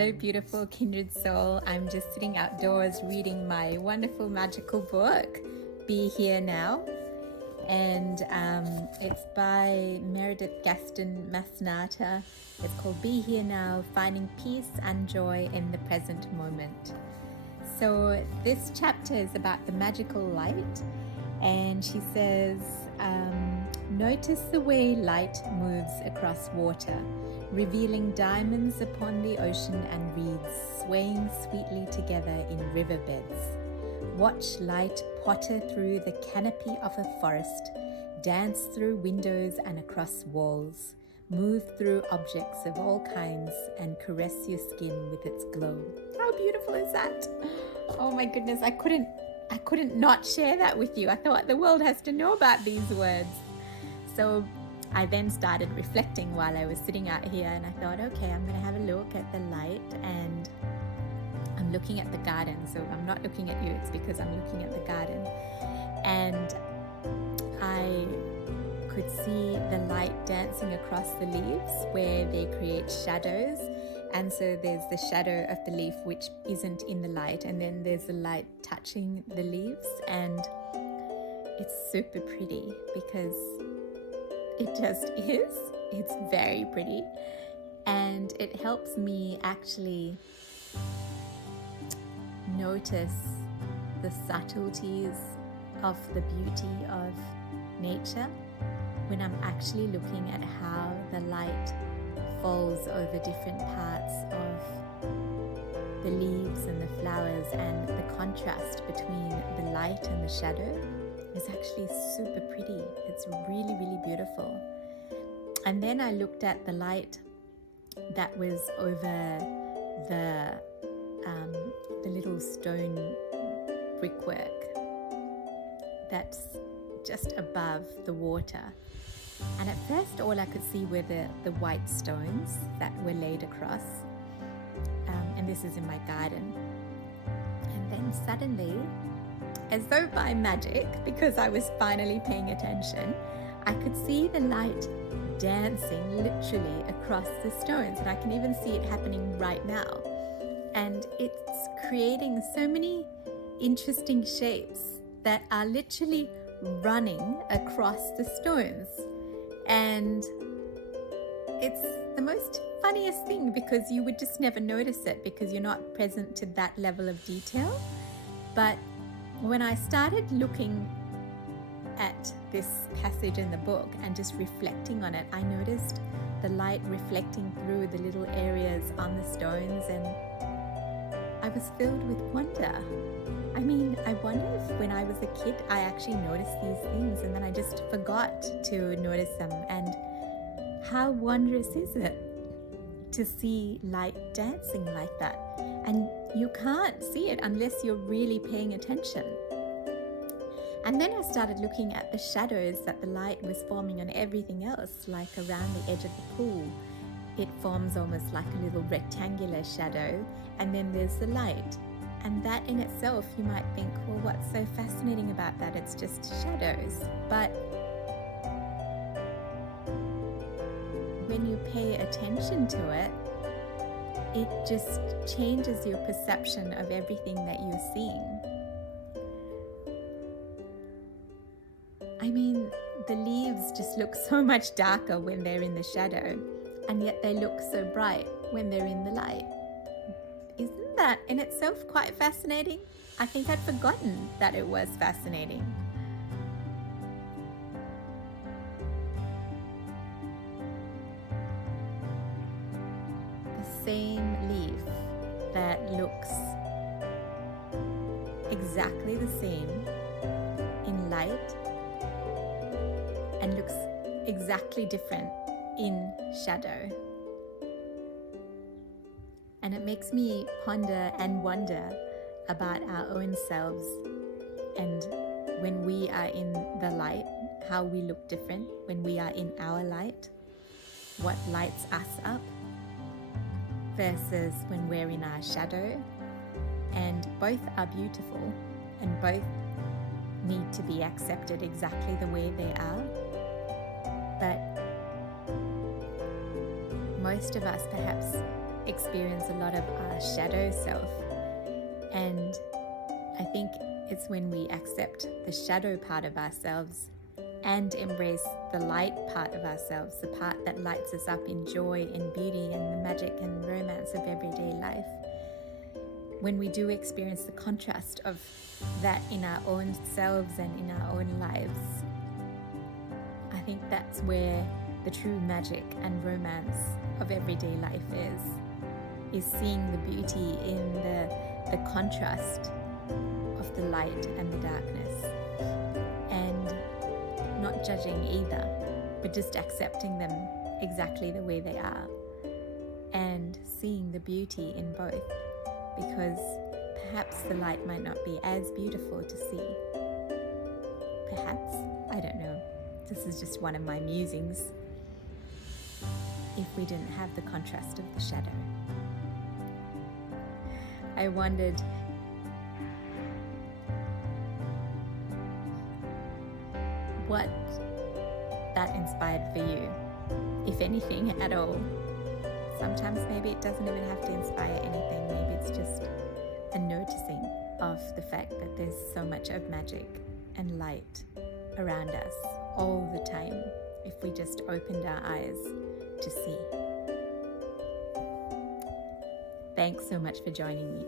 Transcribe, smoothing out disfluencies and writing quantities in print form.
Hello, beautiful kindred soul. I'm just sitting outdoors reading my wonderful magical book, Be Here Now. And it's by Meredith Gaston Masnata. It's called Be Here Now, Finding Peace and Joy in the Present Moment. So this chapter is about the magical light. And she says, notice the way light moves across water, revealing diamonds upon the ocean and reeds swaying sweetly together in riverbeds. Watch light potter through the canopy of a forest, dance through windows and across walls, move through objects of all kinds and caress your skin with its glow. How beautiful is that? Oh my goodness, I couldn't not share that with you. I thought the world has to know about these words. So I then started reflecting while I was sitting out here, and I thought, okay, I'm going to have a look at the light, and I'm looking at the garden. So I'm not looking at you, it's because I'm looking at the garden. And I could see the light dancing across the leaves where they create shadows. And so there's the shadow of the leaf which isn't in the light, and then there's the light touching the leaves, and it's super pretty because it just is. It's very pretty, and it helps me actually notice the subtleties of the beauty of nature when I'm actually looking at how the light falls over different parts of the leaves and the flowers, and the contrast between the light and the shadow is actually super pretty. It's really, really beautiful. And then I looked at the light that was over the little stone brickwork that's just above the water. And at first all I could see were the white stones that were laid across. And this is in my garden. And then suddenly, as though by magic, because I was finally paying attention, I could see the light dancing literally across the stones. And I can even see it happening right now. And it's creating so many interesting shapes that are literally running across the stones. And it's the most funniest thing, because you would just never notice it because you're not present to that level of detail. But when I started looking at this passage in the book and just reflecting on it, I noticed the light reflecting through the little areas on the stones, and I was filled with wonder. I mean, I wonder if when I was a kid, I actually noticed these things and then I just forgot to notice them. And how wondrous is it to see light dancing like that? And you can't see it unless you're really paying attention. And then I started looking at the shadows that the light was forming on everything else, like around the edge of the pool. It forms almost like a little rectangular shadow, and then there's the light. And that in itself, you might think, well, what's so fascinating about that? It's just shadows. But when you pay attention to it, it just changes your perception of everything that you're seeing. I mean, the leaves just look so much darker when they're in the shadow, and yet they look so bright when they're in the light. Isn't that in itself quite fascinating? I think I'd forgotten that it was fascinating. The same leaf that looks exactly the same in light and looks exactly different in shadow. And it makes me ponder and wonder about our own selves, and when we are in the light, how we look different when we are in our light, what lights us up versus when we're in our shadow. And both are beautiful, and both need to be accepted exactly the way they are. But most of us perhaps experience a lot of our shadow self. And I think it's when we accept the shadow part of ourselves and embrace the light part of ourselves, the part that lights us up in joy and beauty and the magic and romance of everyday life. When we do experience the contrast of that in our own selves and in our own lives, I think that's where the true magic and romance of everyday life is seeing the beauty in the contrast of the light and the darkness, and not judging either, but just accepting them exactly the way they are and seeing the beauty in both, because perhaps the light might not be as beautiful to see. Perhaps, I don't know, this is just one of my musings, if we didn't have the contrast of the shadow. I wondered what that inspired for you, if anything at all. Sometimes maybe it doesn't even have to inspire anything. Maybe it's just a noticing of the fact that there's so much of magic and light around us all the time if we just opened our eyes to see. Thanks so much for joining me.